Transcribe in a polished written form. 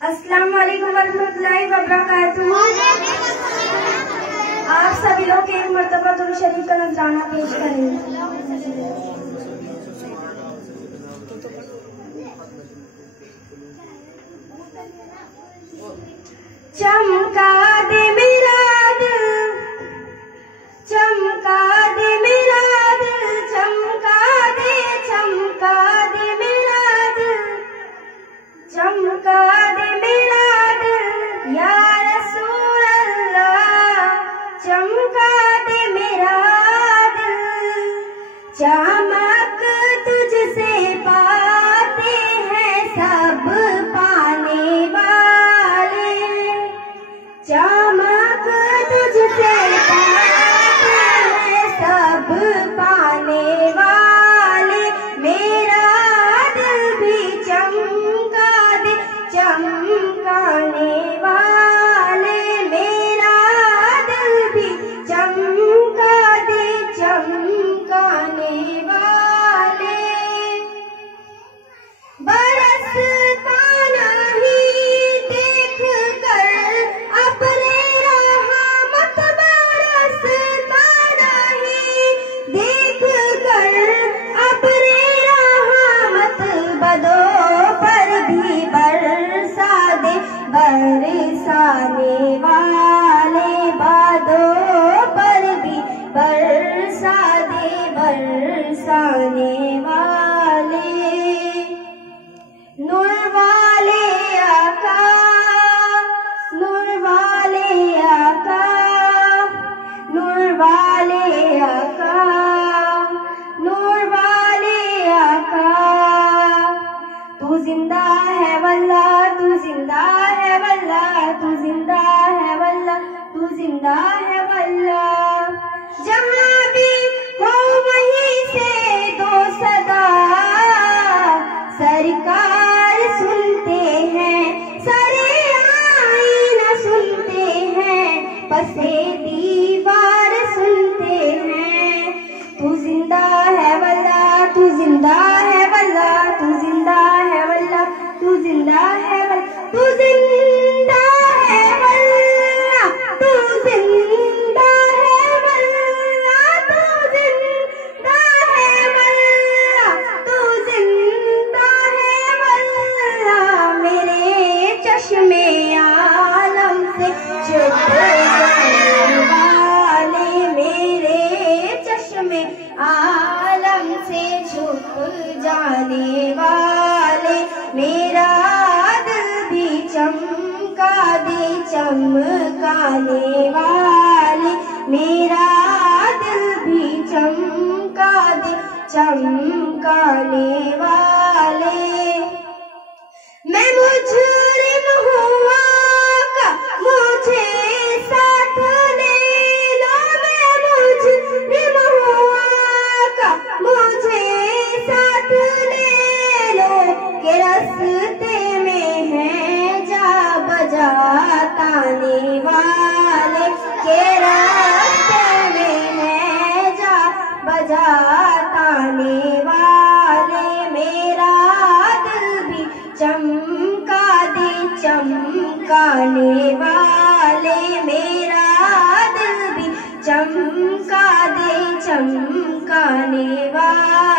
अस्सलाम वालेकुम वरहमतुल्लाहि वबरकातुहू। आप सभी लोग एक मर्तबा दुरूद शरीफ का नजराना पेश करेंगे। चमका दे मेरा दिल, चमका दे मेरा दिल, चमका दे मेरा दिल, चमका दे मेरा दिल या रसूल अल्लाह, चमका दे मेरा दिल। चमक तुझसे पाते हैं सब पाने वाले, चमक तुझसे पाते हैं सब पाने वाले। मेरा दिल भी चमका दे चमकाने वाले, मेरा दिल भी चमका दे चमकाने वाले। बरसता नहीं देख कर अपने रहमत, बरसता नहीं देख कर अपने रहमत, बदो पर भी बरसा दे बरसाने वाले, बदो पर भी बरसा दे बरसाने वाले। नूर वाले आका, नूर वाले आका, नूर वाले आका, नूर वाले आका। तू जिंदा है वल्ला, तू जिंदा है वल्ला, तू जिंदा है वल्ला, तू जिंदा है वल्ला। जहाँ भी हो वहीं से दो सदा सरकार सुनते हैं, सरे आईना सुनते हैं, पसे दीवार सुनते हैं। तू जिंदा है वल्ला, तू जिंदा है वल्ला, तू जिंदा है वल्ला, तू जिंदा है वल्ला, तू जिंदा है वल्ला, तू जिंदा है वल्ला, तू जिंदा है वल्ला, तू जिंदा है वल्ला। मेरे चश्मे आलम से छुप जाने वाले, मेरे चश्मे आलम से छुप जाने वाले। मेरा दिल भी चमका दे चमकाने वाले, मेरा दिल भी चमका दे चमकाने वाले। मैं मुजरिम हूँ आका, मुझे साथ ले लो, मैं मुजरिम हूँ आका, मुझे साथ ले लो। के रास्ते में है जा बजा ताने वाले, के रास्ते में है जा बजा ताने वाले। मेरा दिल भी चमका दे चमकाने वाले, मेरा दिल भी चमका दे चमकाने वाले।